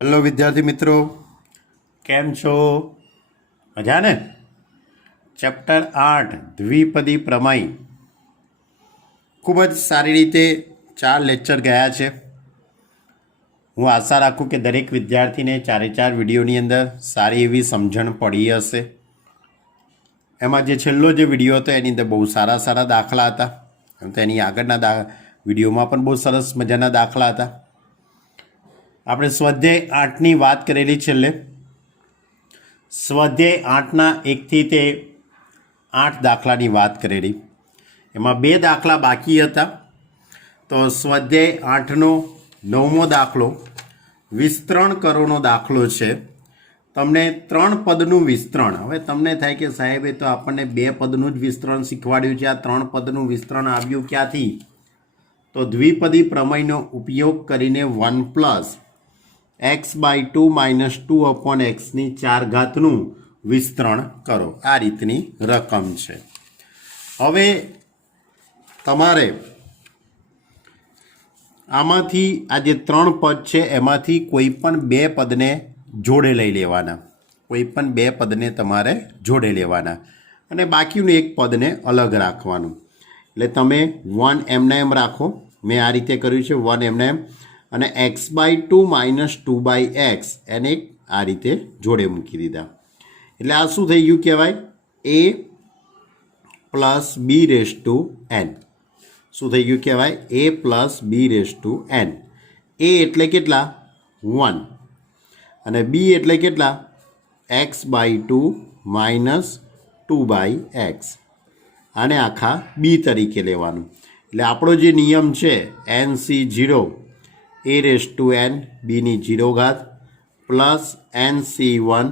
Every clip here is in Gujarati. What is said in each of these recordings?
હેલો વિદ્યાર્થી મિત્રો, કેમ છો? મજા ને? ચેપ્ટર 8 દ્વિપદી પ્રમેય ખૂબ જ સારી રીતે 4 લેક્ચર ગયા છે. હું આશા રાખું કે દરેક વિદ્યાર્થીને 4 વિડીયોની અંદર સારી એવી સમજણ પડી હશે. એમાં જે છેલ્લો જે વિડીયો હતો એની અંદર બહુ સારા દાખલા હતા. એમ તો એની આગળના વિડીયોમાં પણ બહુ સરસ મજાના દાખલા હતા. આપણે સ્વાધ્યાય 8ની વાત કરેલી છેલ્લે. સ્વાધ્યાય 8ના 1થી તે 8 દાખલાની વાત કરેલી. એમાં 2 દાખલા બાકી હતા. તો સ્વાધ્યાય 8નો 9મો દાખલો વિસ્તરણ કરોનો દાખલો છે. તમને 3 પદનું વિસ્તરણ. હવે તમને થાય કે સાહેબે તો આપણને 2 પદનું જ વિસ્તરણ શીખવાડ્યું છે, આ 3 પદનું વિસ્તરણ આવ્યું ક્યાંથી? તો દ્વિપદી પ્રમેયનો ઉપયોગ કરીને 1 + x/2 - 2 x ની 4 ઘાતનું વિસ્તરણ કરો. આ રીતની રકમ છે. હવે તમારે આમાંથી આ જે 3 પદ છે એમાંથી કોઈ પણ 2 પદને જોડે લઈ લેવાના. કોઈ પણ 2 પદને તમારે જોડે લેવાના અને બાકીનું એક પદને અલગ રાખવાનું. એટલે તમે 1 એમને એમ રાખો. મેં આ રીતે કર્યું છે, 1 એમને એમ, અને x/2 - 2x એને આ રીતે જોડે મૂકી દીધા. એટલે આ શું થઈ ગયું કહેવાય? a + b⁴n. શું થઈ ગયું કહેવાય? a + b⁴n. a એટલે કેટલા? 1. અને b એટલે કેટલા? x/2 - 2x. આને આખા b તરીકે લેવાનું. એટલે આપણો જે નિયમ છે NC0 a⁴n b⁴ plus NC1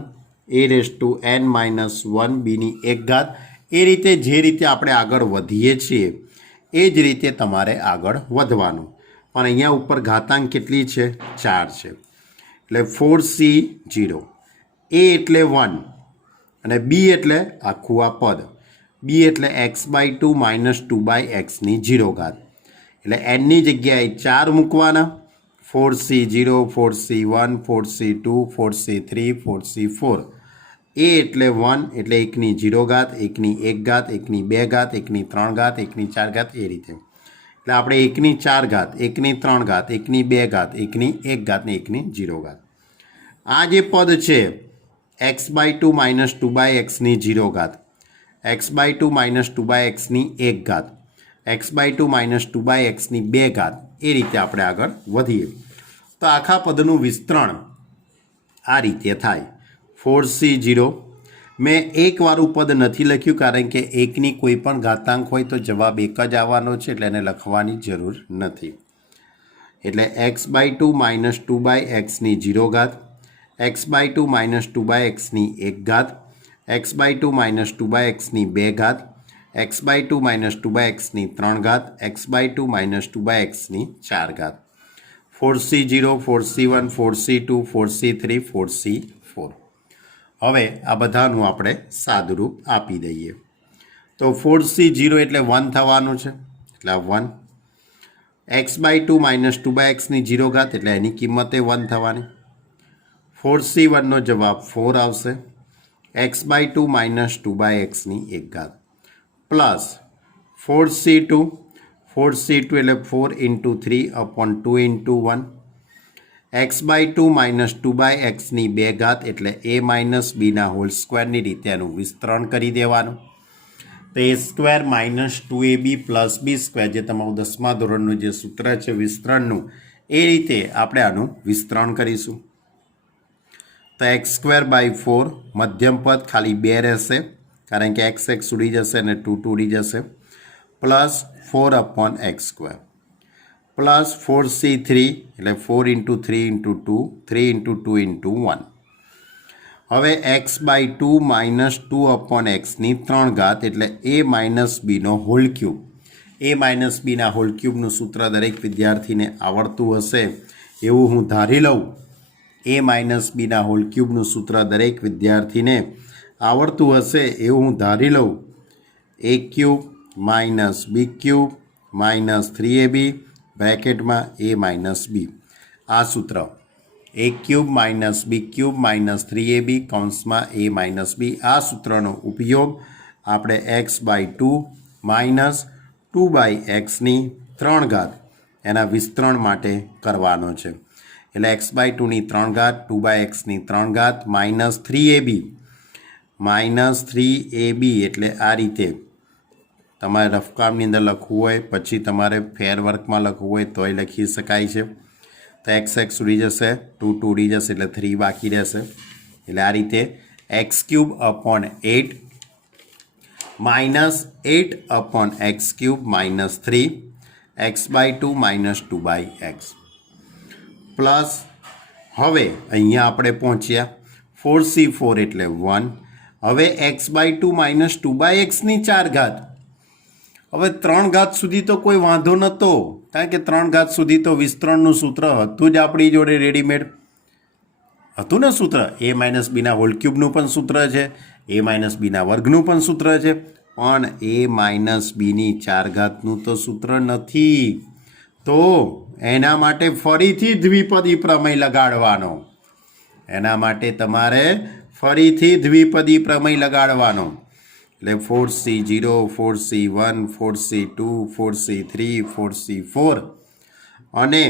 a⁴n - 1 b⁴. એ રીતે જે રીતે આપણે આગળ વધીએ છીએ એ જ રીતે તમારે આગળ વધવાનું. પણ અહીંયા ઉપર ઘાતાંક કેટલી છે? 4 છે. એટલે 4C0. a એટલે 1 અને b એટલે આખું આ પદ. b એટલે x/2 - 2x ની 0 એટલે nની જગ્યાએ 4 મૂકવાના. 4C0 4C1 4C2 4C3 4C4. a એટલે 1 એટલે 1ની 0 1ની 1 1ની 2 1ની 3 1ની 4 એ રીતે. એટલે આપણે 1ની 4 1ની 3 1ની 2 1ની 1 ને 1ની 0. આ જે પદ છે x/2 - 2x ની 0 x/2 - 2x ની 1 x/2 - 2x ની 2 એ રીતે આપણે આગળ વધીએ તો આખા પદનું વિસ્તરણ આ રીતે થાય. 4C0. મેં એકવાળું પદ નથી લખ્યું કારણ કે 1ની કોઈ પણ ઘાતાંક હોય તો જવાબ 1 જ આવવાનો છે, એટલે એને લખવાની જરૂર નથી. એટલે x/2 - 2x ની 0 x/2 - 2x ની 1 x/2 - 2x ની 2 x/2 - 2x ની 3 x/2 - 2x ની 4. 4C0 4C1 4C2 4C3 4C4. હવે આ બધાનું આપણે સાદુરૂપ આપી દઈએ. તો 4C0 એટલે 1 થવાનું છે, એટલે આ 1. x/2 - 2x ની 0 એટલે એની કિંમતે 1 થવાની. 4C1નો જવાબ 4 આવશે. x/2 - 2x ની 1 પ્લસ 4C2 4C2 એટલે 4 × 3/2 × 1 x/2 - 2x ની 2 એટલે a - b² રીતે એનું વિસ્તરણ કરી દેવાનું. તો a² - 2ab + b² જે તમારું 10મા ધોરણનું જે સૂત્ર છે વિસ્તરણનું, એ રીતે આપણે આનું વિસ્તરણ કરીશું. તો x²/4 મધ્યમ પદ ખાલી 2 રહેશે કારણ કે x ઉડી જશે અને 2 ઉડી જશે, પ્લસ 4/x² પ્લસ 4C3 એટલે 4 × 3 × 2 3 × 2 × 1. હવે x/2 - 2/x ની 3 એટલે a - b². a - b² સૂત્ર દરેક વિદ્યાર્થીને આવડતું હશે એવું હું ધારી લઉં. a - b² સૂત્ર દરેક વિદ્યાર્થીને આવડતું હશે એવું હું ધારી લઉં. a³ - b³ - 3ab બ્રેકેટમાં a - b. આ સૂત્ર a cube minus b cube minus 3ab કૌંસમાં a માઇનસ બી આ સૂત્રનો ઉપયોગ આપણે x/2 માઇનસ 2/xની 3 ઘાત એના વિસ્તરણ માટે કરવાનો છે. એટલે x/2ની 3 ઘાત 2/xની 3 ઘાત માઇનસ 3ab એટલે આ રીતે તમારે રફકામની અંદર લખવું હોય, પછી તમારે ફેર વર્કમાં લખવું હોય તોય લખી શકાય છે. તો x ઉડી જશે, 2 ઉડી જશે એટલે 3 બાકી રહેશે. એટલે આ રીતે x³/8 minus 8/x³ minus 3 x/2 minus 2/x plus હવે અહીંયા આપણે પહોંચ્યા 4c4 એટલે 1. હવે x/2 માઇનસ 2/xની 4 ઘાત. હવે 3 ઘાત સુધી તો કોઈ વાંધો નહોતો, કારણ કે 3 ઘાત સુધી તો વિસ્તરણનું સૂત્ર હતું જ આપણી જોડે રેડીમેડ હતું ને સૂત્ર. a માઇનસ બીના હોલ ક્યુબનું પણ સૂત્ર છે, a માઇનસ બીના વર્ગનું પણ સૂત્ર છે, પણ a માઇનસ બીની 4 ઘાતનું તો સૂત્ર નથી. તો એના માટે ફરીથી દ્વિપદી પ્રમેય લગાડવાનો. એના માટે તમારે ફરીથી દ્વિપદી પ્રમેય લગાડવાનો. એટલે 4c0 4c1 4c2 4c3 4c4 અને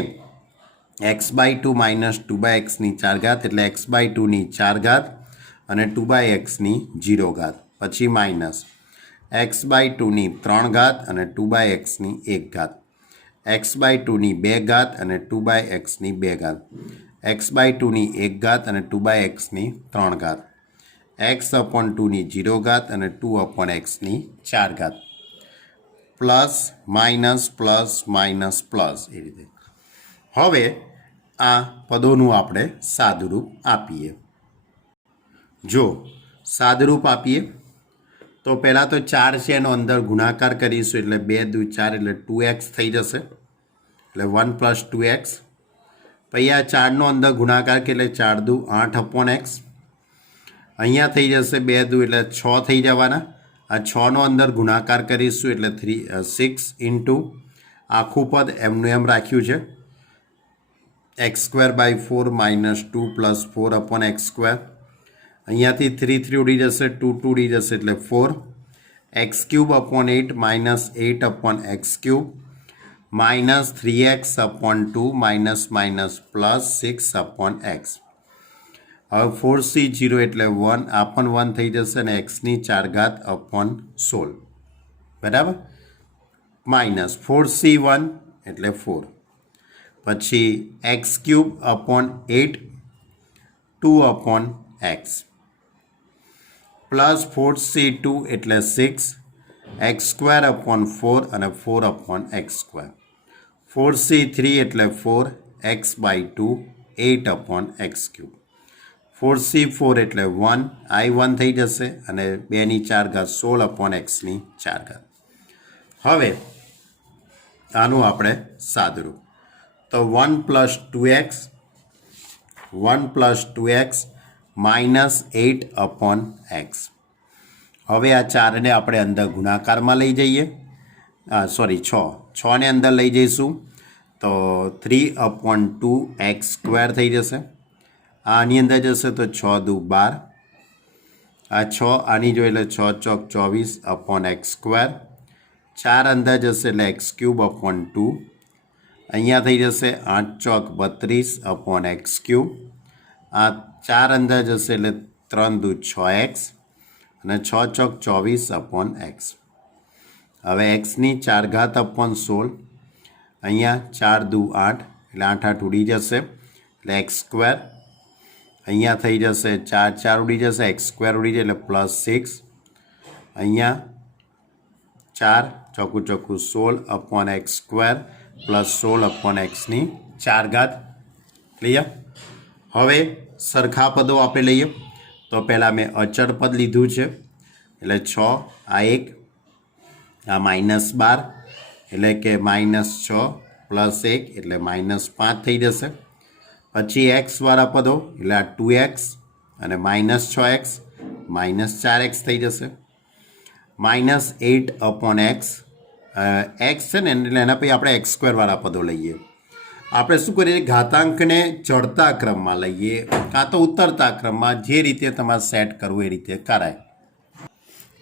x/2 માઇનસ 2/xની 4 ઘાત એટલે x/2ની 4 ઘાત અને 2/xની 0 ઘાત, પછી માઇનસ x/2ની 3 ઘાત અને 2/xની 1 ઘાત, x/2ની 2 ઘાત અને 2/xની 2 ઘાત, x/2ની 1 ઘાત અને 2/xની 3 ઘાત, x/2ની 0 ઘાત અને 2/xની 4 ઘાત, plus minus plus minus plus એ રીતે. હવે આ પદોનું આપણે સાદુરૂપ આપીએ. જો સાદુરૂપ આપીએ તો પહેલાં તો 4 છે એનો અંદર ગુણાકાર કરીશું એટલે 2 દુ 4 એટલે 2x થઈ જશે, એટલે 1 પ્લસ 2x. પછી આ 4નો અંદર ગુણાકાર કે એટલે 4 દુ 8/x. અહીંયા થઈ જશે 2 દુ એટલે 6 થઈ જવાના. આ 6નો અંદર ગુણાકાર કરીશું એટલે 6 ઇન્ટુ આખું પદ એમનું એમ રાખ્યું છે x²/4 માઇનસ 2 પ્લસ 4/x². અહીંયાથી 3 ઉડી જશે, 2 ઉડી જશે એટલે 4, x³/8 minus 8/x³ minus 3x/2 minus minus plus 6/x. હવે 4c0 એટલે 1, આ પણ 1 થઈ જશે અને xની 4 ઘાત અપોન 16 બરાબર, માઇનસ 4c1 એટલે 4, પછી x³/8 2/x પ્લસ 4c2 એટલે 6, x²/4 અને 4/x², 4c3 એટલે 4, x/2 8/x³, 4c4 એટલે 1, i1 થઈ જશે અને 2ની 4 ઘાત 16/xની 4 ઘાત. હવે આનું આપણે સાદુરૂપ તો 1 પ્લસ 2x માઇનસ 8/x. હવે આ 4ને આપણે અંદર ગુણાકારમાં લઈ જઈએ, 6ને અંદર લઈ જઈશું તો 3/2x² થઈ જશે. આની અંદર જશે તો 6 દુ 12, આ 6 આની જો એટલે 6 ચોક 24/x², 4 અંદર જશે એટલે x³/2, અહીંયા થઈ જશે 8 ચોક 32/x³, આ 4 અંદર જશે એટલે 3 દુ 6x અને 6 ચોક 24/x. હવે xની 4 ઘાત અપોન 16, અહીંયા 4 દુ 8 એટલે 8 8 ઉડી જશે એટલે x², અહીંયા થઈ જશે 4 4 ઉડી જશે, x² ઉડી જાય એટલે પ્લસ 6, અહીંયા 4 ચોખ્ખું ચોખ્ખું 16/x² પ્લસ 16/xની 4 ઘાત. ક્લિયર? હવે સરખા પદો આપણે લઈએ તો પહેલાં મેં અચળ પદ લીધું છે એટલે 6, આ 1, આ -12 એટલે કે -6 પ્લસ 1 એટલે -5 થઈ જશે. પછી એક્સવાળા પદો એટલે આ 2x અને -6x -4x થઈ જશે, -8/x. x છે ને એટલે એના પછી આપણે x² વાળા પદો લઈએ આપણે શું કરીએ, ઘાતાંકને ચડતા ક્રમમાં લઈએ કાં તો ઉતરતા ક્રમમાં, જે રીતે તમારે સેટ કરવું એ રીતે કરાય.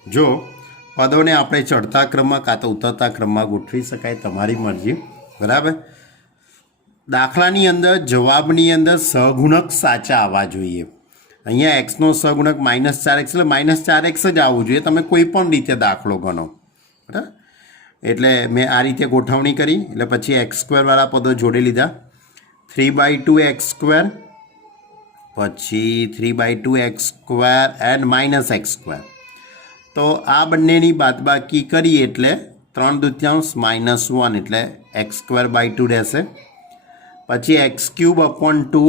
જો પદોને આપણે ચડતા ક્રમમાં કાં તો ઉતરતા ક્રમમાં ગોઠવી શકાય, તમારી મરજી. બરાબર. દાખલાની અંદર જવાબની અંદર સહગુણક સાચા આવવા જોઈએ. અહીંયા એક્સનો સહગુણક -4x એટલે -4x જ આવવું જોઈએ. તમે કોઈ પણ રીતે દાખલો ગણો. બરાબર. એટલે મેં આ રીતે ગોઠવણી કરી. એટલે પછી x² વાળા પદો જોડી લીધા. 3/2x², પછી 3/2x² એન્ડ -x². તો આ બંનેની બાદબાકી કરીએ એટલે 3/2 એટલે x²/2 રહેશે. પછી x³/2,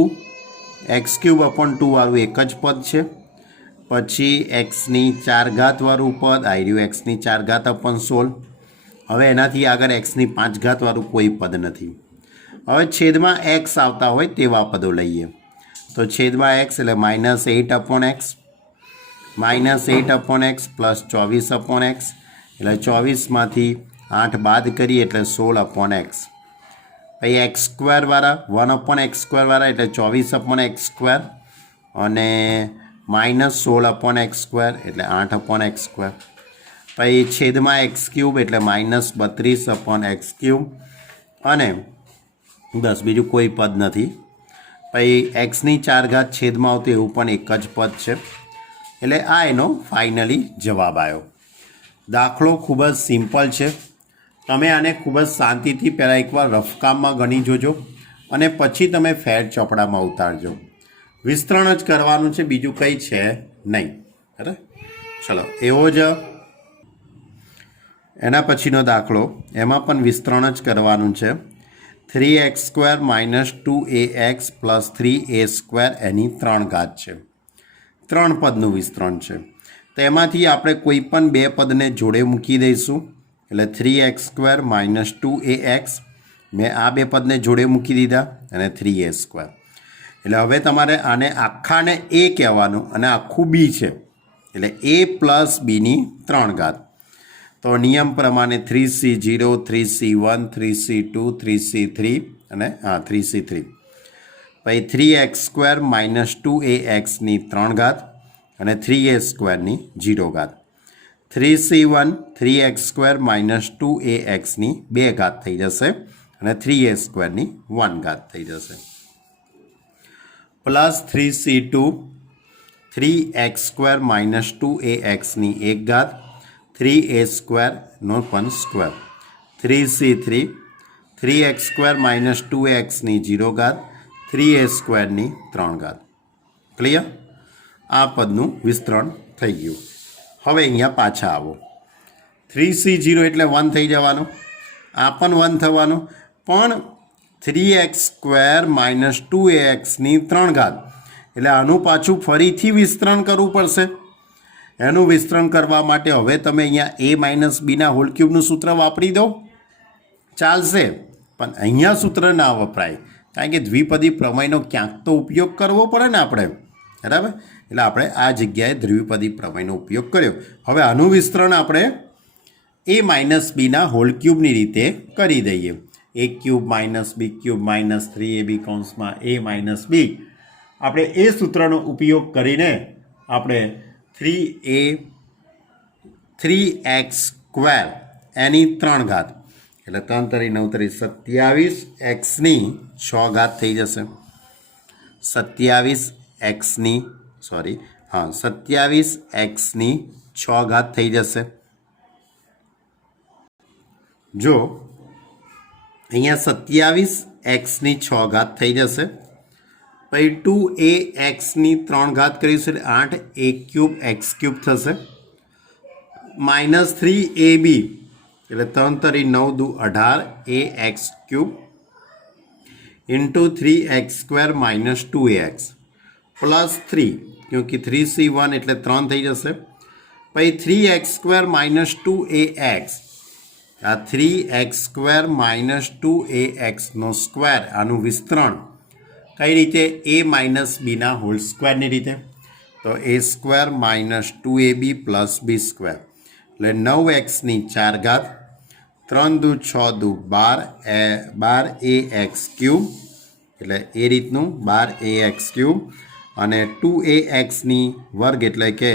x³/2 વાળું એક જ પદ છે. પછી x4 વાળું પદ આવી રહ્યું, x4/16. હવે એનાથી આગળ x5 વાળું કોઈ પદ નથી. હવે છેદમાં x આવતા હોય તેવા પદો લઈએ. તો છેદમાં x એટલે -8/x, -8/x પ્લસ 24/x, એટલે 24માંથી 8 બાદ કરીએ એટલે 16/x. પછી x² વાળા 1/x² વાળા એટલે 24/x², અને -16/x² એટલે 8/x². પછી છેદમાં x³ એટલે -32/x³, અને બસ બીજું કોઈ પદ નથી. પછી x4 છેદમાં આવતું એવું પણ એક જ પદ છે. એટલે આ એનો ફાઇનલી જવાબ આવ્યો. દાખલો ખૂબ જ સિમ્પલ છે. તમે આને ખૂબ જ શાંતિથી પહેલાં એકવાર રફકામમાં ગણી જોજો, અને પછી તમે ફેર ચોપડામાં ઉતારજો. વિસ્તરણ જ કરવાનું છે, બીજું કંઈ છે નહીં. બરાબર. ચલો, એવો જ એના પછીનો દાખલો, એમાં પણ વિસ્તરણ જ કરવાનું છે. 3x² - 2ax + 3a² એની 3 ઘાત છે. 3 પદનું વિસ્તરણ છે. તો એમાંથી આપણે કોઈ પણ 2 પદને જોડે મૂકી દઈશું. એટલે 3x² - 2ax, મેં આ 2 પદને જોડે મૂકી દીધા, અને 3a². એટલે હવે તમારે આને આખાને a કહેવાનું, અને આખું b છે. એટલે a + bની 3 ઘાત. તો નિયમ પ્રમાણે 3c0, 3c1, 3c2, 3c3 અને 3c3. પછી 3x² - 2axની 3 ઘાત, અને 3a²ની 0 ઘાત. 3c1 3x² - 2axની 2 ઘાત થઈ જશે, અને 3a²ની 1 ઘાત થઈ જશે. પ્લસ 3c2 3x² - 2axની 1 ઘાત, 3a²નો પણ સ્ક્વેર. 3c3 3x² - 2xની 0 ઘાત, 3a²ની 3 ઘાત. ક્લિયર? આ પદનું વિસ્તરણ થઈ ગયું. હવે અહીંયા પાછા આવો. 3c0 એટલે 1 થઈ જવાનું, આ પણ 1 થવાનું, પણ 3x² - 2axની 3 ઘાત, એટલે આનું પાછું ફરીથી વિસ્તરણ કરવું પડશે. એનું વિસ્તરણ કરવા માટે હવે તમે અહીંયા a - bના હોલ ક્યુબનું સૂત્ર વાપરી દો, ચાલશે. પણ અહીંયા સૂત્ર ના વપરાય, કારણ કે દ્વિપદી પ્રમેયનો ક્યાંક તો ઉપયોગ કરવો પડે ને આપણે. બરાબર. એટલે આપણે આ જગ્યાએ દ્વિપદી પ્રમેયનો ઉપયોગ કર્યો. હવે આનું વિસ્તરણ આપણે a - bના હોલ ક્યુબની રીતે કરી દઈએ. a³ - b³ - 3ab કૌંસમાં a - b. આપણે એ સૂત્રનો ઉપયોગ કરીને આપણે 3x² એની 3 ઘાત, એટલે 3 × 9 = 27xની 6 ઘાત થઈ જશે. 27xની 6 ઘાત થઈ જશે. જો અહીંયા 27xની 6 ઘાત થઈ જશે. પછી 2axની 3 ઘાત કરીશું એટલે 8a³ થશે. -3ab એટલે 3 × 9 = 18ax³ × 3x² - 2ax પ્લસ 3, क्योंकि 3c1 એટલે 3 થઈ જશે. પછી 3x² - 2ax, આ 3x² - 2axનો સ્ક્વેર, આનું વિસ્તરણ કઈ રીતે? a - bના હોલ સ્ક્વેરની રીતે. તો a² - 2ab + b², એટલે 9xની 4 ઘાત 3 દુ 6 દુ 12 એ એક્સ ક્યુબ એટલે એ રીતનું 12 એ એક્સ ક્યુબ અને 2 એ એક્સની વર્ગ એટલે કે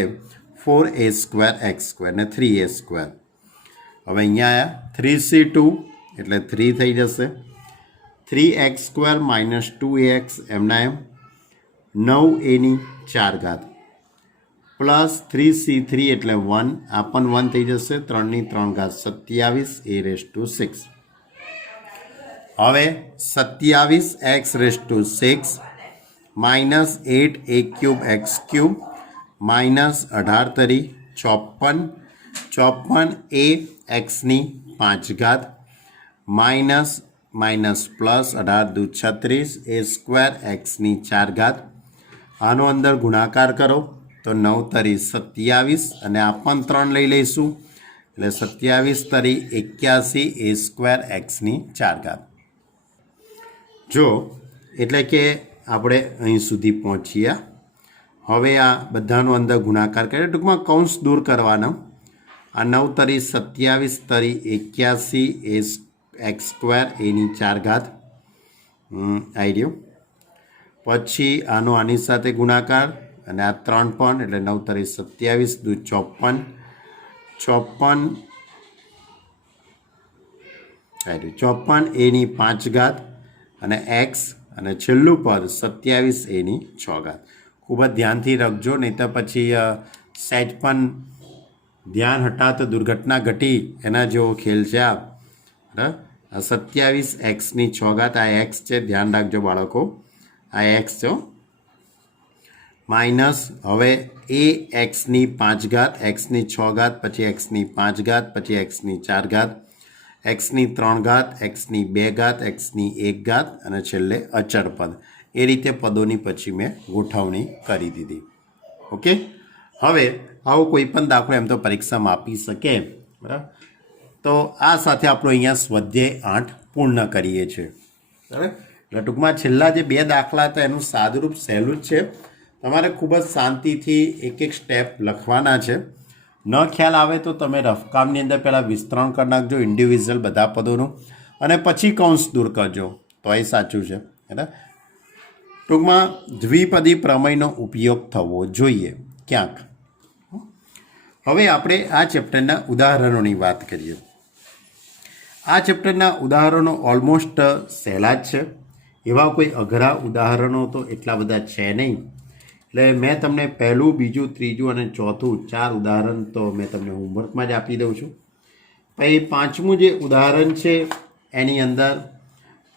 4 એ સ્ક્વેર એક્સ સ્ક્વેર ને 3 એ સ્ક્વેર. હવે અહીંયા 3c2 એટલે 3 થઈ જશે. 3x સ્ક્વેર માઇનસ 2ax એમના એમ 9a ની 4 ઘાત પ્લસ 3c3 એટલે 1 આ પણ 1 થઈ જશે 3ની 3 ઘાત 27 a રેઝ ટુ 6. હવે 27x raise to 6 minus 8 a cube x cube minus 18 તરી 54 a એક્સની 5 ઘાત માઇનસ માઇનસ પ્લસ 18 દુ 36 એ સ્ક્વેર એક્સની 4 ઘાત. આનો અંદર ગુણાકાર કરો તો 9 તરી 27 અને આ પણ 3 લઈ લઈશું એટલે 27 તરી 81 એ સ્ક્વેર એક્સની 4 ઘાત. જો એટલે કે આપણે અહીં સુધી પહોંચ્યા. હવે આ બધાનો અંદર ગુણાકાર કરીએ ટૂંકમાં કૌંસ દૂર કરવાનો. આ 9 તરી 27 તરી 81 એ એક્સ સ્ક્વેર એની 4 ઘાત આવી રહ્યું. પછી આનો આની સાથે ગુણાકાર અને આ 3 પણ એટલે 9 તરી 27 દુ 54 54 એની 5 ઘાત અને એક્સ અને છેલ્લું પદ 27 એની 6 ઘાત. ખૂબ જ ધ્યાનથી રાખજો નહીં તો પછી સેટ પણ ધ્યાન હટાત દુર્ઘટના ઘટી એના જેવો ખેલ છે આ. બરાબર 27 એક્સની 6 ઘાત આ એક્સ છે ધ્યાન રાખજો બાળકો આ એક્સ છે માઇનસ હવે એ એક્સની 5 ઘાત એક્સની 6 ઘાત પછી એક્સની 5 ઘાત પછી એક્સની 4 ઘાત એક્સની 3 ઘાત એક્સની 2 ઘાત એક્સની 1 ઘાત અને છેલ્લે અચળ પદ. એ રીતે પદોની પછી મેં ગોઠવણી કરી દીધી. ઓકે હવે આવો કોઈ પણ દાખલો એમ તો પરીક્ષામાં આપી શકે બરાબર. તો આ સાથે આપણો અહીંયા સ્વાધ્યાય 8 પૂર્ણ કરીએ છીએ. બરાબર એટલે ટૂંકમાં છેલ્લા જે 2 દાખલા હતા એનું સાદુરૂપ સહેલું જ છે. તમારે ખૂબ જ શાંતિથી એક એક સ્ટેપ લખવાના છે. ન ખ્યાલ આવે તો તમે રફકામની અંદર પહેલાં વિસ્તરણ કરી નાખજો ઇન્ડિવિજ્યુઅલ બધા પદોનું અને પછી કૌંસ દૂર કરજો તો એ સાચું છે. બરાબર ટૂંકમાં દ્વિપદી પ્રમેયનો ઉપયોગ થવો જોઈએ ક્યાંક. હવે આપણે આ ચેપ્ટરના ઉદાહરણોની વાત કરીએ. આ ચેપ્ટરના ઉદાહરણો ઓલમોસ્ટ સહેલા જ છે. એવા કોઈ અઘરા ઉદાહરણો તો એટલા બધા છે નહીં. એટલે મેં તમને પહેલું બીજું ત્રીજું અને ચોથું 4 ઉદાહરણ તો મેં તમને હોમવર્કમાં જ આપી દઉં છું. પછી 5મું જે ઉદાહરણ છે એની અંદર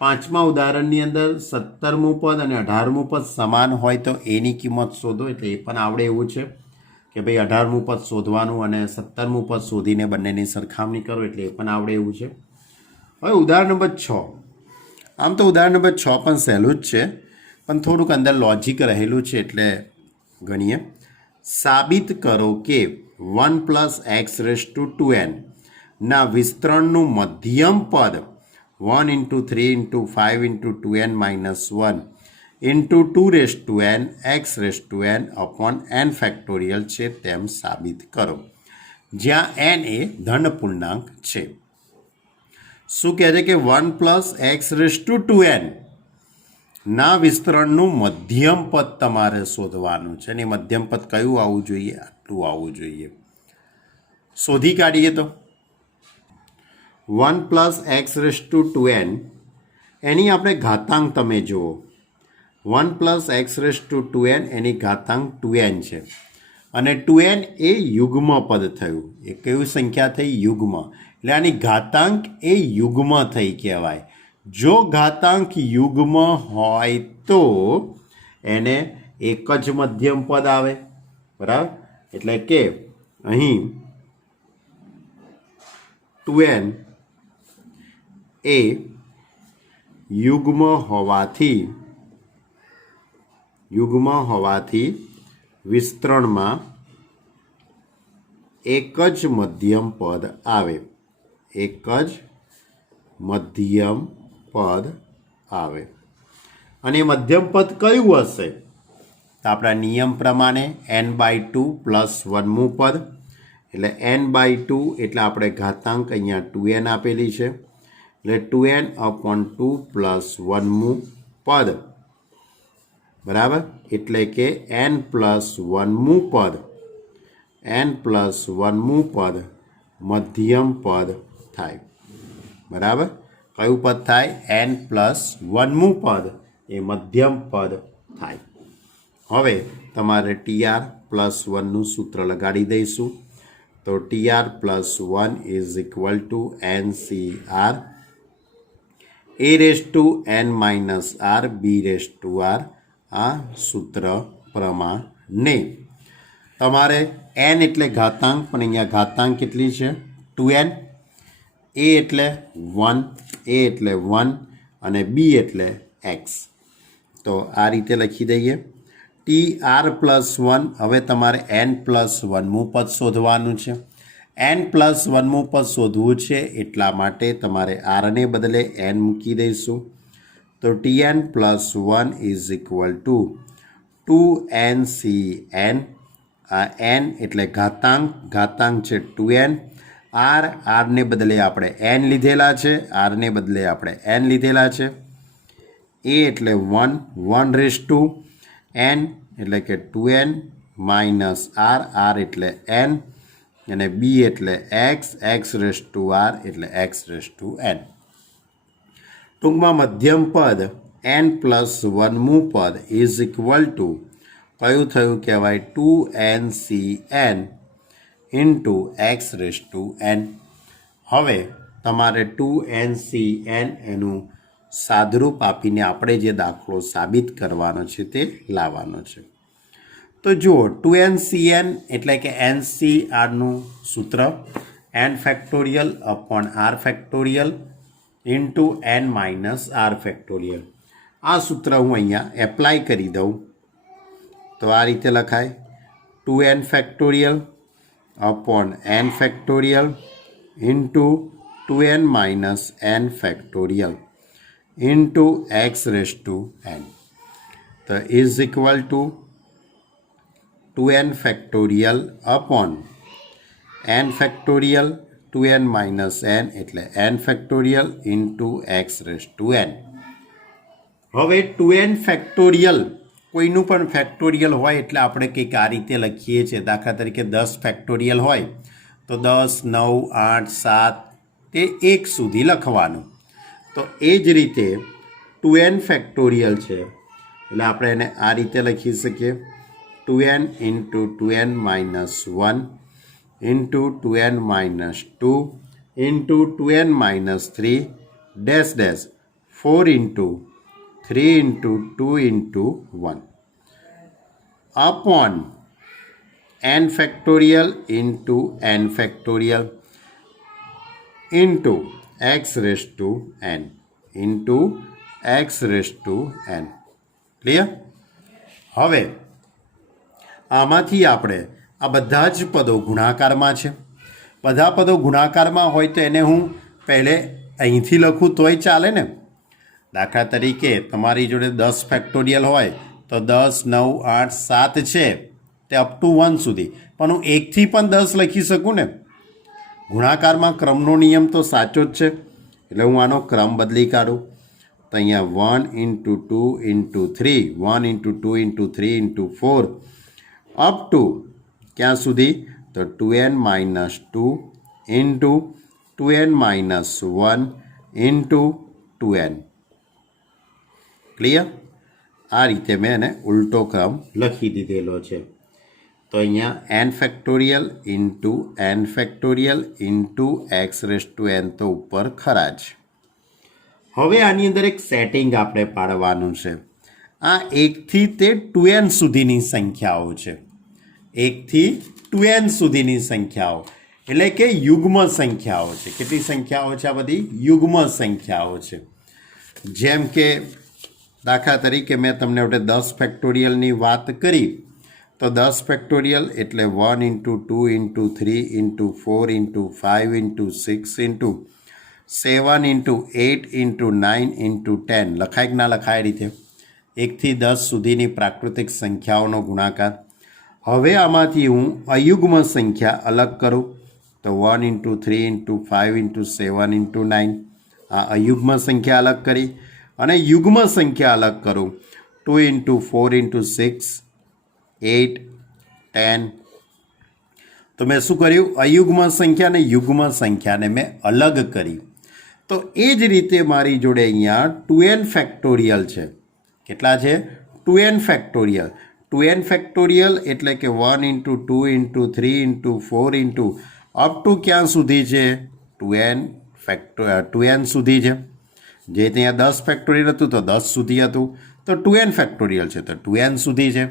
5મા ઉદાહરણની અંદર 17મું પદ અને 18મું પદ સમાન હોય તો એની કિંમત શોધો. એટલે એ પણ આવડે એવું છે કે ભાઈ 18મું પદ શોધવાનું અને 17મું પદ શોધીને બંનેની સરખામણી કરો એટલે એ પણ આવડે એવું છે. હવે ઉદાહરણ નંબર 6. આમ તો ઉદાહરણ નંબર 6 પણ સહેલું જ છે પણ થોડુંક અંદર લોજિક રહેલું છે એટલે ગણીએ. સાબિત કરો કે 1 plus x raise to 2n ના વિસ્તરણનું મધ્યમ પદ 1 into 3 into 5 into 2n minus 1 into 2 raised to n x raised to n upon n factorial છે તેમ સાબિત કરો જ્યાં n એ ધન પૂર્ણાંક છે. શું કહે છે કે 1 plus x raise to 2n ના વિસ્તરણનું મધ્યમ પદ તમારે શોધવાનું છે. અને મધ્યમ પદ કયું આવવું જોઈએ? આટલું આવવું જોઈએ. શોધી કાઢીએ તો 1 plus x raise to 2n એની આપણે ઘાતાંક તમે જુઓ 1 plus x raise to 2n એની ઘાતાંક 2n છે અને 2n એ યુગ્મ પદ થયું. એ કયું સંખ્યા થઈ? યુગ્મ. એટલે આની ઘાતાંક એ યુગ્મ થઈ કહેવાય. જો ઘાતાંક યુગ્મ હોય તો એને એક જ મધ્યમ પદ આવે. બરાબર એટલે કે અહીં 2n એ યુગ્મ હોવાથી વિસ્તરણમાં એક જ મધ્યમ પદ આવે. એક જ મધ્યમ પદ આવે. અને મધ્યમ પદ કયું હશે? તો આપણા નિયમ પ્રમાણે n/2 પ્લસ 1મું પદ એટલે n/2 એટલે આપણે ઘાતાંક અહીંયા 2n આપેલી છે એટલે 2n/2 પ્લસ 1મું પદ બરાબર એટલે કે n+1મું પદ n+1મું પદ મધ્યમ પદ થાય બરાબર કયું પદ થાય n+1મું પદ એ મધ્યમ પદ થાય હવે તમારે TR+1નું સૂત્ર લગાડી દઈશું તો TR+1 is equal two NCR a⁻n−r b⁻r આ સૂત્ર પ્રમાણે તમારે n એટલે ઘાતાંક પણ અહીંયા ઘાતાંક કેટલી છે 2n a એટલે 1 અને b એટલે x તો આ રીતે લખી દઈએ TR+1 હવે તમારે n+1મું પદ શોધવાનું છે n+1મું પદ શોધવું છે એટલા માટે તમારે r ને બદલે n મૂકી દઈશું તો Tn+1 is equal two 2NCN આ n એટલે ઘાતાંક છે 2n r ને બદલે આપણે n લીધેલા છે r ને બદલે આપણે n લીધેલા છે a એટલે 1 n એટલે કે 2n માઇનસ r એટલે n અને b એટલે x r એટલે xn ટૂંકમાં મધ્યમ પદ n+1મું પદ ઇઝ ઇક્વલ ટુ કયું થયું કહેવાય 2NCN ઇન્ટુ xn હવે તમારે 2NCN એનું સાદરૂપ આપીને આપણે જે દાખલો સાબિત કરવાનો છે તે લાવવાનો છે તો જુઓ 2NCN એટલે કે NCRનું સૂત્ર n⁻r⁻ ઇન્ટુ n−r⁻ આ સૂત્ર હું અહીંયા એપ્લાય કરી દઉં તો આ રીતે લખાય 2n⁻ into 2n−n⁻ into xn તો is equal two 2n⁻n⁻, 2n−n એટલે n ઇન્ટુ xn હવે 2n⁻ કોઈનું પણ ફેક્ટોરિયલ હોય એટલે આપણે કંઈક આ રીતે લખીએ છીએ દાખલા તરીકે 10 ફેક્ટોરિયલ હોય તો 10 9 8 7 તે 1 સુધી લખવાનું તો એ જ રીતે 2n ફેક્ટોરિયલ છે એટલે આપણે એને આ રીતે લખી શકીએ 2n into 2n−1 into 2n−2 into 2n−3 4 into 3 into 2 into 1 upon n⁻ into n⁻ into xn into xn clear હવે આમાંથી આપણે આ બધા જ પદો ગુણાકારમાં છે બધા પદો ગુણાકારમાં હોય તો એને હું પહેલે અહીંથી લખું તોય ચાલે ને દાખલા તરીકે તમારી જોડે 10 ફેક્ટોરિયલ હોય તો 10 9 8 7 છે તે અપ ટુ 1 સુધી પણ હું 1થી પણ 10 લખી શકું ને ગુણાકારમાં ક્રમનો નિયમ તો સાચો જ છે એટલે હું આનો ક્રમ બદલી કાઢું તો અહીંયા 1 into 2 into 3 1 into 2 into 3 into 4 up to ક્યાં સુધી તો 2n−2 into 2n−1 into 2n clear આ રીતે મેં એને ઉલટો ક્રમ લખી દીધેલો છે તો અહીંયા n⁻ into n⁻ into xn તો ઉપર ખરા જ હવે આની અંદર એક સેટિંગ આપણે પાડવાનું છે આ 1થી તે 2n સુધીની સંખ્યાઓ છે 1થી 2n સુધીની સંખ્યાઓ એટલે કે યુગ્મ સંખ્યાઓ છે કેટલી સંખ્યાઓ છે આ બધી યુગ્મ સંખ્યાઓ છે જેમ કે દાખલા તરીકે મેં તમને હવે 10 ફેક્ટોરિયલની વાત કરી તો 10 ફેક્ટોરિયલ એટલે 1 into 2 into 3 into 4 into 5 into 6 into 7 into 8 into 9 into 10 લખાય કે ના લખાય રીતે 1થી 10 સુધીની પ્રાકૃતિક સંખ્યાઓનો ગુણાકાર હવે આમાંથી હું અયુગ્મ સંખ્યા અલગ કરું તો 1 × 3 × 5 × 7 × 9 આ અયુગ્મ સંખ્યા અલગ કરી અને યુગ્મ સંખ્યા અલગ કરું 2 × 4 × 6 8 10 તો મેં શું કર્યું અયુગ્મ સંખ્યા અને યુગ્મ સંખ્યાને મેં અલગ કરી તો એ જ રીતે મારી જોડે અહીંયા 2n ફેક્ટોરિયલ છે કેટલા છે 2n ફેક્ટોરિયલ 2n ફેક્ટોરિયલ એટલે કે 1 × 2 × 3 × 4 × અપ ટુ ક્યાં સુધી છે 2n સુધી છે જે ત્યાં 10 ફેક્ટોરિયલ હતું તો 10 સુધી હતું તો 2n ફેક્ટોરિયલ છે તો 2n સુધી છે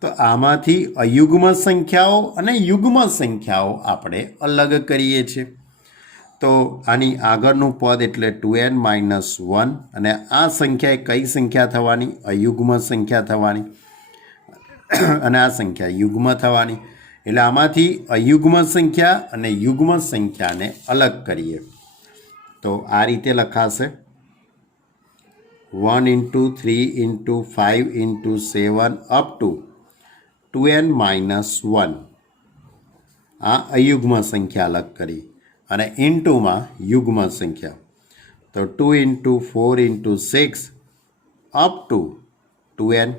તો આમાંથી અયુગ્મ સંખ્યાઓ અને યુગ્મ સંખ્યાઓ આપણે અલગ કરીએ છીએ તો આની આગળનું પદ એટલે 2n - 1 અને આ સંખ્યા એ કઈ સંખ્યા થવાની અયુગ્મ સંખ્યા થવાની અને આ સંખ્યા યુગ્મ થવાની એટલે આમાંથી અયુગ્મ સંખ્યા અને યુગ્મ સંખ્યાને અલગ કરીએ તો આ રીતે લખાશે 1 × 3 × 5 × 7 અપ ટુ 2n - 1 આ અયુગ્મ સંખ્યા અલગ કરી અને ઇન્ટુમાં યુગ્મ સંખ્યા તો 2 × 4 × 6 અપ ટુ 2n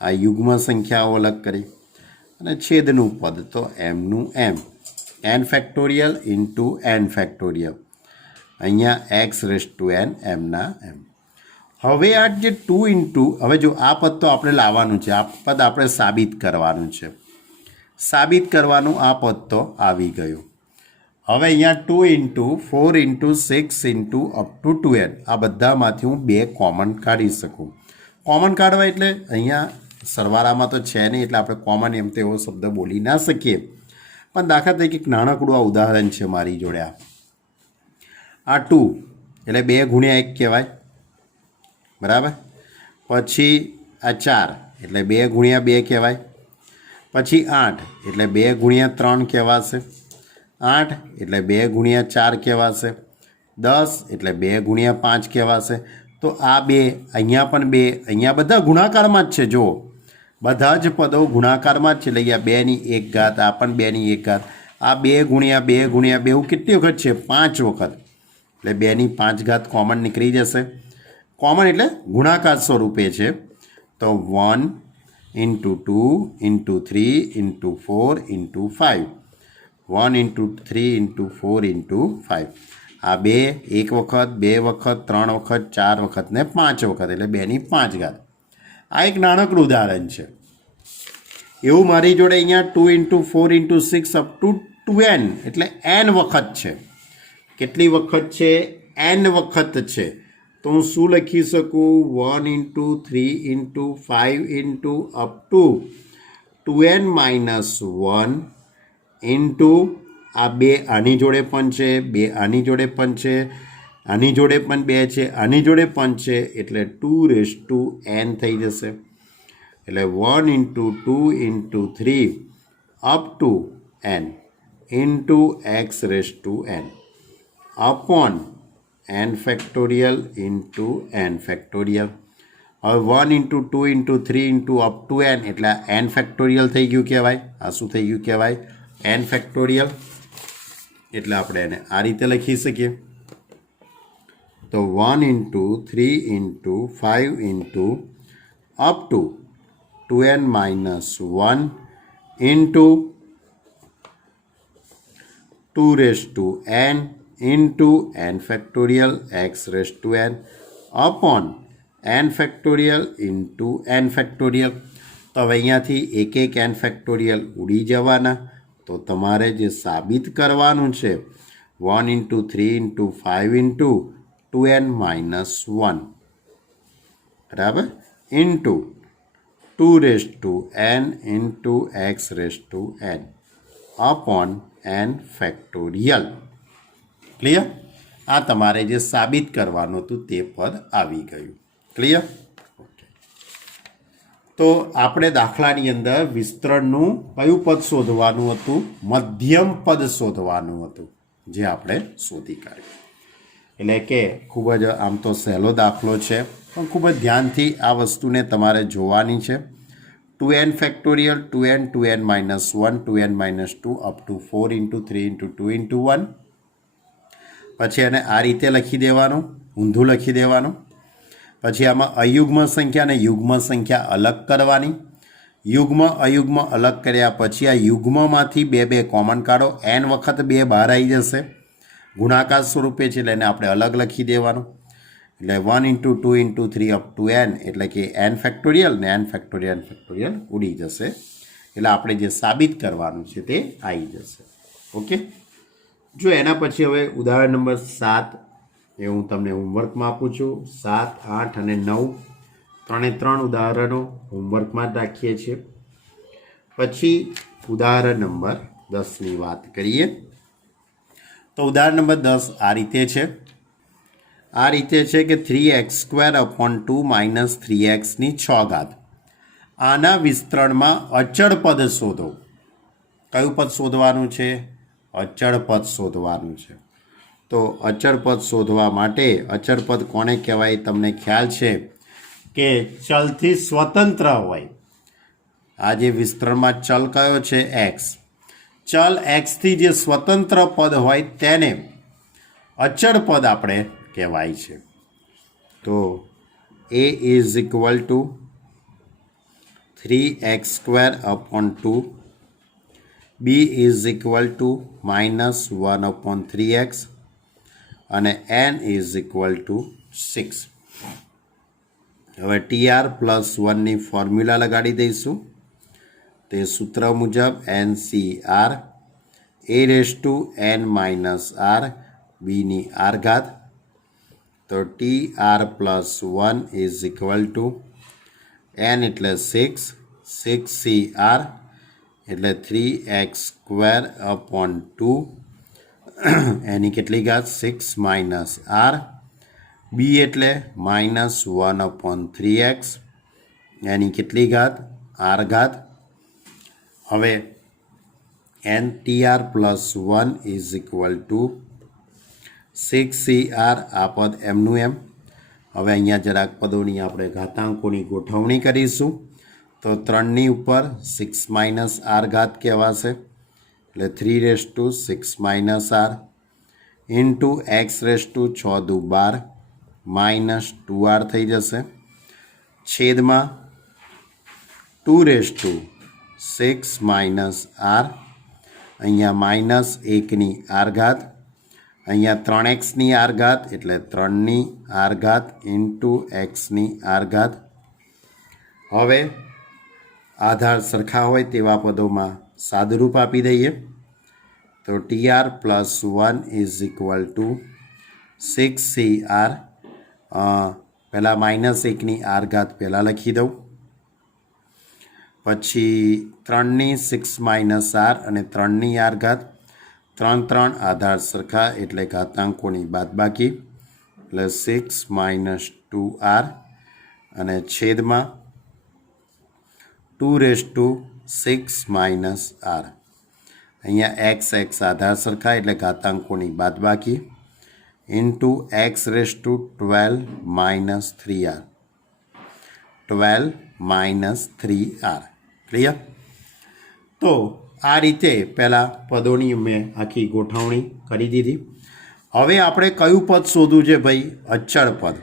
આ યુગ્મ સંખ્યાઓ અલગ કરી અને છેદનું પદ તો એમનું એમ n factorial into n factorial અહીંયા x⁻n એમના એમ હવે આ જે 2 × હવે જો આ પદ તો આપણે લાવવાનું છે આ પદ આપણે સાબિત કરવાનું છે સાબિત કરવાનું આ પદ તો આવી ગયું હવે અહીંયા 2 × 4 × 6 × અપ ટુ 2n આ બધામાંથી હું 2 કોમન કાઢી શકું કોમન કાઢવા એટલે અહીંયા સરવાળામાં તો છે નહીં એટલે આપણે કોમન એમ તો એવો શબ્દ બોલી ના શકીએ પણ દાખલા તરીકે એક નાનકડું આ ઉદાહરણ છે મારી જોડે આ 2 એટલે 2 × 1 કહેવાય બરાબર પછી આ 4 એટલે 2 × 2 કહેવાય પછી 8 એટલે 2 × 3 કહેવાશે 8 એટલે 2 × 4 કહેવાશે 10 એટલે 2 × 5 કહેવાશે તો આ 2 અહીંયા પણ 2 અહીંયા બધા ગુણાકારમાં જ છે જુઓ બધા જ પદો ગુણાકારમાં જ છે એટલે અહીંયા 2 ની 1 ઘાત આ પણ 2 ની 1 ઘાત આ 2 × 2 × 2 કેટલી વખત છે 5 વખત એટલે 2 ની 5 ઘાત કોમન નીકળી જશે કોમન એટલે ગુણાકાર સ્વરૂપે છે તો 1 × 2 × 3 × 4 × 5 1 × 3 × 4 × 5 આ 2 1 વખત 2 વખત 3 વખત 4 વખત ને 5 વખત એટલે 2 ની 5 ઘાત આ એક નાનકડું ઉદાહરણ છે એવું મારી જોડે અહીંયા 2 × 4 × 6 અપ ટુ 2n એટલે n વખત છે કેટલી વખત છે n વખત છે તો હું શું લખી શકું 1 × 3 × 5 × અપ ટુ 2n - 1 ઇન્ટુ આ 2 આની જોડે પણ છે 2 આની જોડે પણ છે આની જોડે પણ 2 છે આની જોડે પણ છે એટલે 2n થઈ જશે એટલે 1 × 2 × 3 up to n into x⁻n upon n factorial into n factorial હવે 1 × 2 × 3 × અપ ટુ n એટલે n ફેક્ટોરિયલ થઈ ગયું કહેવાય આ શું થઈ ગયું કહેવાય n ફેક્ટોરિયલ એટલે આપણે એને આ રીતે લખી શકીએ તો 1 × 3 × 5 × up to 2n - 1 into 2n into n factorial x⁻n upon n factorial into n factorial તો હવે અહીંયાથી એક n ફેક્ટોરિયલ ઉડી જવાના તો તમારે જે સાબિત કરવાનું છે 1 × 3 × 5 × 2n - 1 બરાબર into 2n into x⁻n upon n factorial clear આ તમારે જે સાબિત કરવાનું હતું તે પદ આવી ગયું ક્લિયર તો આપણે દાખલાની અંદર વિસ્તરણનું કયું પદ શોધવાનું હતું મધ્યમ પદ શોધવાનું હતું જે આપણે શોધી કાઢ્યું એટલે કે ખૂબ જ આમ તો સહેલો દાખલો છે પણ ખૂબ જ ધ્યાનથી આ વસ્તુને તમારે જોવાની છે 2n factorial 2n minus 1 2n minus 2 up to 4 into 3 into 2 into 1. પછી એને આ રીતે લખી દેવાનું, ઊંધું લખી દેવાનું. પછી આમાં અયુગ્મ સંખ્યા અને યુગ્મ સંખ્યા અલગ કરવાની. યુગ્મ અયુગ્મ અલગ કર્યા પછી આ યુગ્મમાંથી બે કોમન કાઢો. n વખત 2 બહાર આવી જશે, ગુણાકાર સ્વરૂપે છે એટલે એને આપણે અલગ લખી દેવાનું. એટલે 1 into 2 into 3 up to n એટલે કે n ફેક્ટોરિયલ ને n ફેક્ટોરિયલ ઉડી જશે. એટલે આપણે જે સાબિત કરવાનું છે તે આવી જશે. ઓકે, જો એના પછી હવે ઉદાહરણ નંબર 7 એ હું તમને હોમવર્કમાં આપું છું. 7, 8 અને 9 3 ઉદાહરણો હોમવર્કમાં જ રાખીએ છીએ. પછી ઉદાહરણ નંબર 10ની વાત કરીએ તો ઉદાહરણ નંબર 10 આ રીતે છે કે 3x² અપોન 2 માઇનસ 3xની 6 ઘાત. આના વિસ્તરણમાં અચળ પદ શોધો. કયું પદ શોધવાનું છે? અચળ પદ શોધવાનું છે. તો અચળ પદ શોધવા માટે અચળ પદ કોને કહેવાય? તમને ખ્યાલ છે કે ચલથી સ્વતંત્ર હોય. આ જે વિસ્તરણમાં ચલ કયો છે? એક્સ. ચલ એક્સથી જે સ્વતંત્ર પદ હોય તેને અચળ પદ આપણે કહેવાય છે. તો a is equal two 3x² upon 2, b is equal two -1 upon 3x અને n ઇઝ ઇક્વલ ટુ 6. હવે TR પ્લસ 1ની ફોર્મ્યુલા લગાડી દઈશું. તે સૂત્ર મુજબ NCR a⁻n−r bની r ઘાત. તો TR plus 1 is equal two n એટલે 6, 6CR એટલે 3x² અપોન 2 એની કેટલી ઘાત? 6 માઇનસ r. બી એટલે -1 અપોન 3x એની કેટલી ઘાત? r ઘાત. હવે NTR plus 1 is equal two 6CR. આ પદ એમનું એમ. હવે અહીંયા જરાક પદોની આપણે ઘાતાંકોની ગોઠવણી કરીશું. તો 3ની ઉપર 6 માઇનસ r ઘાત કહેવાશે એટલે 3⁻6 r ઇન્ટુ x⁻6 દુ 12 -2r થઈ જશે. છેદમાં 2⁻6 r. અહીંયા -1ની r ઘાત. અહીંયા 3xની r ઘાત એટલે 3ની r ઘાત ઇન્ટુ xની r ઘાત. હવે આધાર સરખા હોય તેવા પદોમાં સાદુરૂપ આપી દઈએ. તો TR plus 1 is equal two 6CR. પહેલાં -1ની r ઘાત પહેલાં લખી દઉં. પછી 3ની 6 r અને 3ની r ઘાત. 3 આધાર સરખા એટલે ઘાતાંકોની બાદબાકી એટલે 6 - 2r અને છેદમાં 2⁻6 r. અહીંયા x આધાર સરખા એટલે ઘાતાંકોની બાદબાકી into x⁻12 - 3r. 12 - 3r. Clear? તો આ રીતે પહેલાં પદોની મેં આખી ગોઠવણી કરી દીધી. હવે આપણે કયું પદ શોધવું છે ભાઈ? અચળ પદ.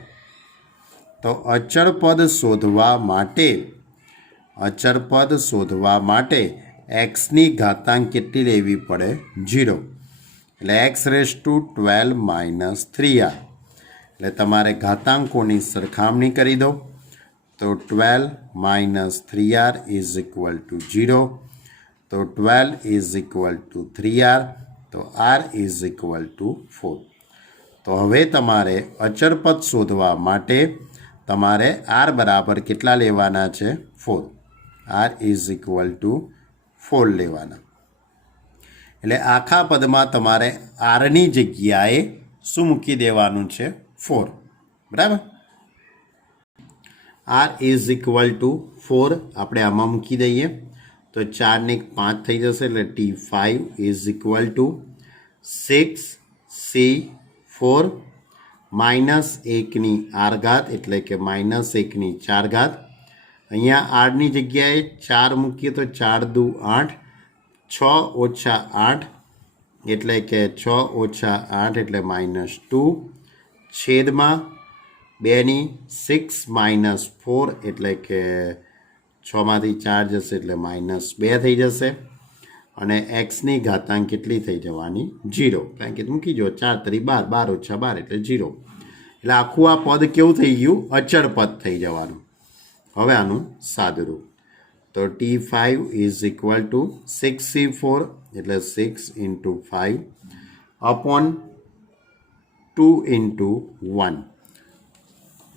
તો અચળ પદ શોધવા માટે એક્સની ઘાતાંક કેટલી લેવી પડે? 0. એટલે x⁻12 - 3r. એટલે તમારે ઘાતાંકોની સરખામણી કરી દો. તો 12 - 3r ઇઝ ઇક્વલ ટુ 0. તો 12 ઇઝ ઇક્વલ ટુ 3r. તો r ઇઝ ઇક્વલ ટુ 4. તો હવે તમારે અચળ પદ શોધવા માટે તમારે r બરાબર કેટલા લેવાના છે? 4. r ઇઝ ઇક્વલ ટુ 4 લેવાના. એટલે આખા પદમાં તમારે આરની જગ્યાએ શું મૂકી દેવાનું છે? 4. બરાબર? r ઇઝ ઇક્વલ ટુ 4 આપણે આમાં મૂકી દઈએ તો 4 ને 5 થઈ જશે એટલે T5 is equal two 6C4 -1ની r ઘાત એટલે કે -1ની 4 ઘાત અહીંયા 8ની જગ્યાએ 4 મૂકીએ તો 4 દુ 8, 6 ઓછા 8 એટલે કે 6 ઓછા 8 એટલે -2, છેદમાં 2ની 6 -4 એટલે કે 6માંથી 4 જશે એટલે -2 થઈ જશે અને એક્સની ઘાતાંક કેટલી થઈ જવાની 0, કારણ કે મૂકી જો 4 તરી 12, 12 ઓછા 12 એટલે 0. એટલે આખું આ પદ કેવું થઈ ગયું? અચળ પદ થઈ જવાનું. હવે આનું સાદુરૂપ તો T5 is equal two 6C4 એટલે 6 × 5 અપોન 2 × 1.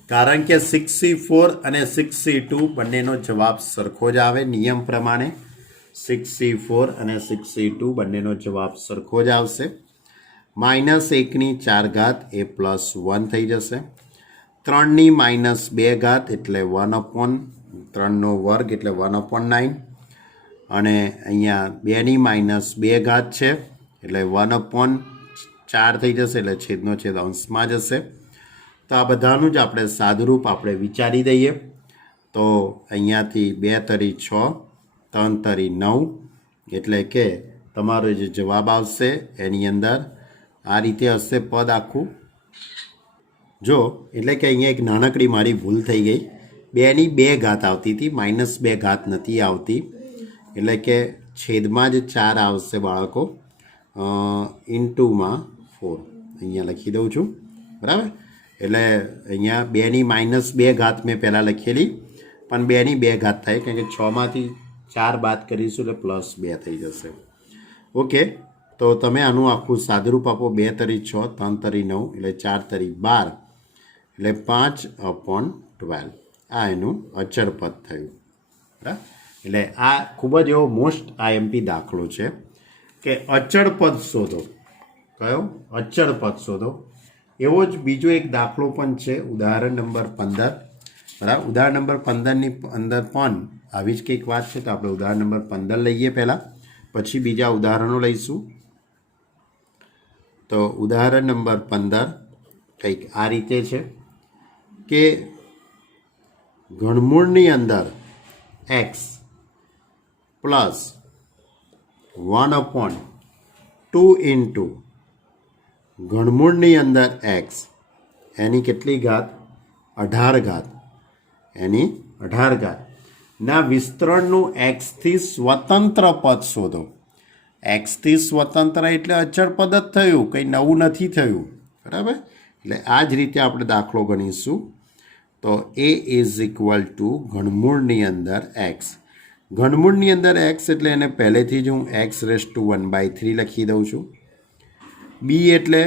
કારણ કે 6C4 અને 6C2 બંનેનો જવાબ સરખો જ આવે નિયમ પ્રમાણે. 6C4 અને 6C2 બંનેનો જવાબ સરખો જ આવશે. -1ની 4 ઘાત એ +1 થઈ જશે. 3ની -2 ઘાત એટલે 1/3નો વર્ગ એટલે 1/9 અને અહીંયા 2ની -2 ઘાત છે એટલે 1/4 થઈ જશે એટલે છેદનો છેદ અંશમાં જશે. તો આ બધાનું જ આપણે સાદુરૂપ આપણે વિચારી દઈએ. તો અહીંયાથી 2 તરી 6, 3 તરી 9 એટલે કે તમારો જે જવાબ આવશે એની અંદર આ રીતે હશે પદ આખું. જો એટલે કે અહીંયા એક નાનકડી મારી ભૂલ થઈ ગઈ. 2ની 2 ઘાત આવતી હતી, -2 ઘાત નથી આવતી. એટલે કે છેદમાં જ 4 આવશે બાળકો, ઇન્ટુમાં 4 અહીંયા લખી દઉં છું, બરાબર. એટલે અહીંયા 2ની -2 ઘાત મેં પહેલાં લખેલી, પણ 2ની 2 ઘાત થાય કારણ કે 6માંથી 4 બાદ કરીશું એટલે +2 થઈ જશે. ઓકે, તો તમે આનું આખું સાદુરૂપ આપો. 2 તરી 6, 3 તરી 9 એટલે 4 તરી 12 એટલે 5/12. આ એનું અચળ પદ થયું, બરાબર. એટલે આ ખૂબ જ એવો મોસ્ટ IMP દાખલો છે કે અચળ પદ શોધો. કયો? અચળ પદ શોધો. એવો જ બીજો એક દાખલો પણ છે, ઉદાહરણ નંબર 15, બરાબર. ઉદાહરણ નંબર 15ની અંદર પણ આવી જ કંઈક વાત છે. તો આપણે ઉદાહરણ નંબર 15 લઈએ પહેલાં, પછી બીજા ઉદાહરણો લઈશું. તો ઉદાહરણ નંબર 15 કંઈક આ રીતે છે કે ઘનમૂળની અંદર x પ્લસ 1/2 ઇન્ટુ ઘનમૂળની અંદર x એની કેટલી ઘાત? 18 ઘાત. એની 18 ઘાત ના વિસ્તરણનું xથી સ્વતંત્ર પદ શોધો. xથી સ્વતંત્ર એટલે અચળ પદ જ થયું, કંઈ નવું નથી થયું, બરાબર. એટલે આ જ રીતે આપણે દાખલો ગણીશું. તો a ઇઝ ઇક્વલ ટુ ઘનમૂળની અંદર x. ઘનમૂળની અંદર x એટલે એને પહેલેથી જ હું x⁻1/3 લખી દઉં છું. b એટલે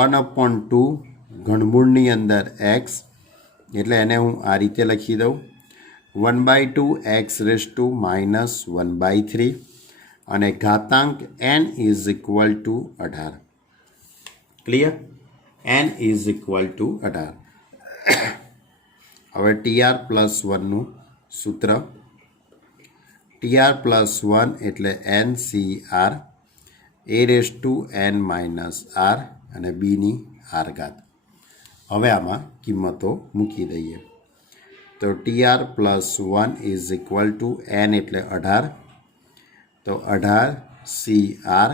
1/2 ઘનમૂળની અંદર x એટલે એને હું આ રીતે લખી દઉં 1/2 x⁻1/3 અને ઘાતાંક n is equal to 18. Clear? n is equal to 18. હવે TR+1નું સૂત્ર. TR+1 એટલે NCR a⁻n−r અને bની r ઘાત. હવે આમાં કિંમતો મૂકી દઈએ. તો TR+1 is equal two n એટલે 18, તો 18 CR,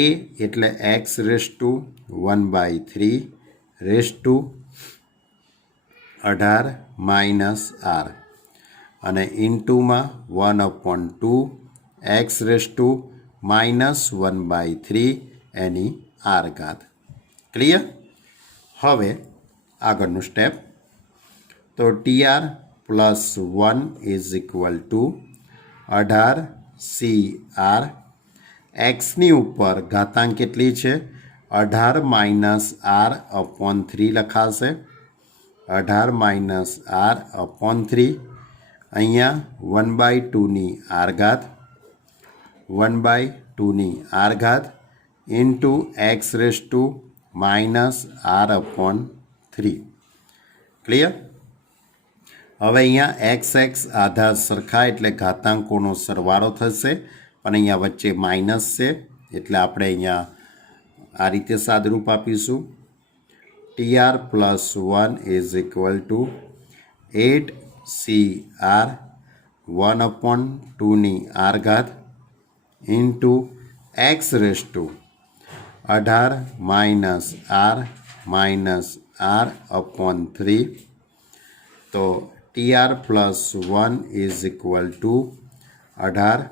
a એટલે x⁻1/3 18 - r અને ઇન્ટુમાં 1/2 x⁻1/3 એની r ઘાત. ક્લિયર? હવે આગળનું સ્ટેપ. તો TR+1 is equal to 18 CR, એક્સની ઉપર ઘાતાંક કેટલી છે? 18 - r/3 લખાશે. 18 - r/3 અહીંયા 1/2ની r ઘાત, 1/2ની r ઘાત ઇન્ટુ x⁻r/3. ક્લિયર? હવે અહીંયા x આધાર સરખા એટલે ઘાતાંકોનો સરવાળો થશે, પણ અહીંયા વચ્ચે માઇનસ છે એટલે આપણે અહીંયા આ રીતે સાદરૂપ આપીશું. TR+1 is equal to 8 C R 1/2 R ઘાત into x raise to 18 -r/3 તો TR +1 ઇઝ ઇક્વલ ટુ 18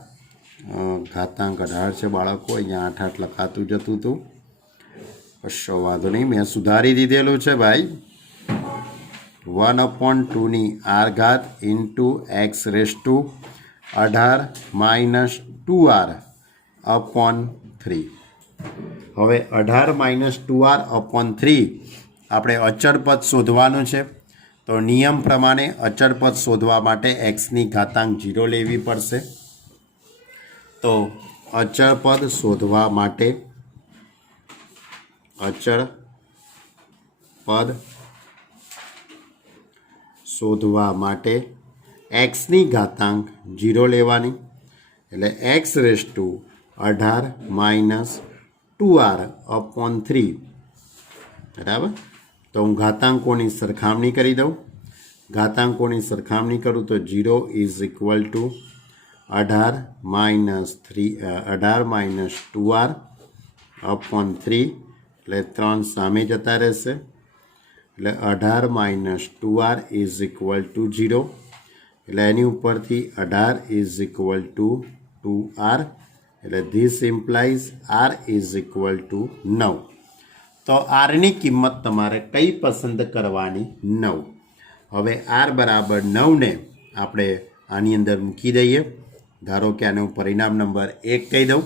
ઘાતાંક 18 છે બાળકો, અહીંયા 8 લખાતું જતું હતું, કશો વાંધો નહીં, મેં સુધારી દીધેલું છે ભાઈ. 1/2 આર ઘાત into x raise to 18 - 2r/3. હવે 18 - 2r/3 આપણે અચળ પદ શોધવાનું છે. તો નિયમ પ્રમાણે અચળ પદ શોધવા માટે એક્સની ઘાતાંક 0 લેવી પડશે. તો અચળ પદ શોધવા માટે એક્સની ઘાતાંક 0 લેવાની, એટલે એક્સ રેસ ટુ 18 - 2r/3 બરાબર. તો હું ઘાતાંકોની સરખામણી કરી દઉં. ઘાતાંકોની સરખામણી કરું તો 0 ઇઝ ઇક્વલ ટુ 18 - 2r/3 એટલે 3 સામે જતા રહેશે, એટલે 18 - 2r ઇઝ ઇક્વલ ટુ 0, એટલે એની ઉપરથી 18 ઇઝ ઇક્વલ ટુ 2r, એટલે this implies r is equal to 9. તો આરની કિંમત તમારે કઈ પસંદ કરવાની? 9. હવે r બરાબર 9ને આપણે આની અંદર મૂકી દઈએ. ધારો કે આને હું પરિણામ નંબર 1 કહી દઉં,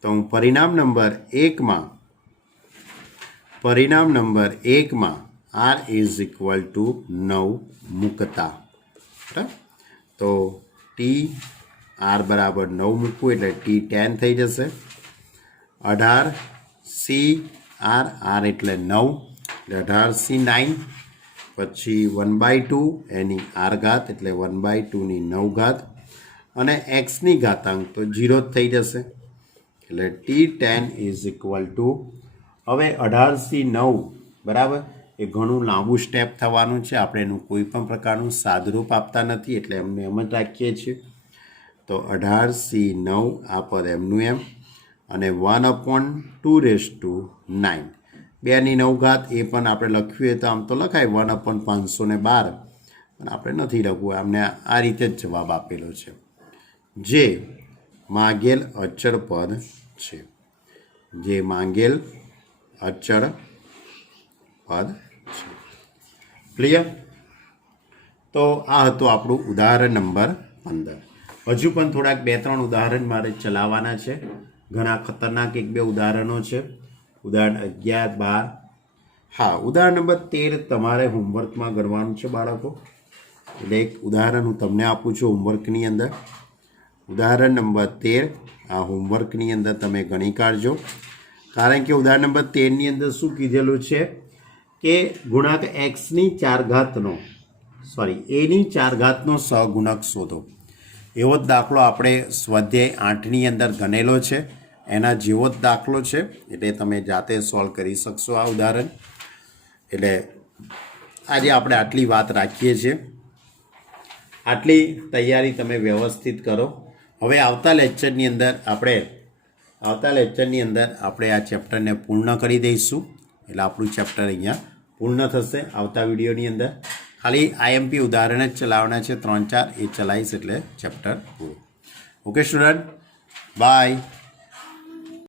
તો હું પરિણામ નંબર 1માં r ઇઝ ઇક્વલ ટુ 9 મૂકતા, બરાબર. તો r બરાબર 9 મૂકવું એટલે T10 થઈ જશે. 18 CR, r એટલે 9, એટલે 18 C9, પછી 1/2 એની r ઘાત એટલે 1/2 ની 9 ઘાત, અને એક્સની ઘાતાંક તો 0 જ થઈ જશે, એટલે T10 ઇઝ ઇક્વલ ટુ, હવે 18C9 બરાબર, એ ઘણું લાંબુ સ્ટેપ થવાનું છે. આપણે એનું કોઈ પણ પ્રકારનું સાદરૂપ આપતા નથી, એટલે એમને એમ જ રાખીએ છીએ. તો 18C9 આ પદ એમનું એમ, અને 1/2 2 ની 9 ઘાત એ પણ આપણે લખ્યું હોય તો આમ તો લખાય 1/512, પણ આપણે નથી લખવું, અમને આ રીતે જ જવાબ આપેલો છે, જે માંગેલ અચળ પદ છે. ક્લિયર? તો આ હતું આપણું ઉદાહરણ નંબર 15. હજુ પણ થોડાક 2-3 ઉદાહરણ મારે ચલાવવાના છે. ઘણા ખતરનાક 1-2 ઉદાહરણો છે. ઉદાહરણ 11, 12. હા, ઉદાહરણ નંબર 13 તમારે હોમવર્કમાં ગણવાનું છે બાળકો. એટલે એક ઉદાહરણ હું તમને આપું છું હોમવર્કની અંદર. ઉદાહરણ નંબર 13 આ હોમવર્કની અંદર તમે ગણી કાઢજો. કારણ કે ઉદાહરણ નંબર 13ની અંદર શું કીધેલું છે કે ગુણાંક એની 4 ઘાતનો સહગુણક શોધો. એવો જ દાખલો આપણે સ્વાધ્યાય 8ની અંદર ગણેલો છે, એના જેવો જ દાખલો છે, એટલે તમે જાતે સોલ્વ કરી શકશો આ ઉદાહરણ. એટલે આજે આપણે આટલી વાત રાખીએ છીએ. આટલી તૈયારી તમે વ્યવસ્થિત કરો. હવે આવતા લેક્ચરની અંદર આપણે આ ચેપ્ટરને પૂર્ણ કરી દઈશું. એટલે આપણું ચેપ્ટર અહીંયા પૂર્ણ થશે આવતા વિડીયોની અંદર. ખાલી IMP ઉદાહરણ જ ચલાવવાના છે 3-4, એ ચલાવીશ એટલે ચેપ્ટર પૂરું. Okay student, by.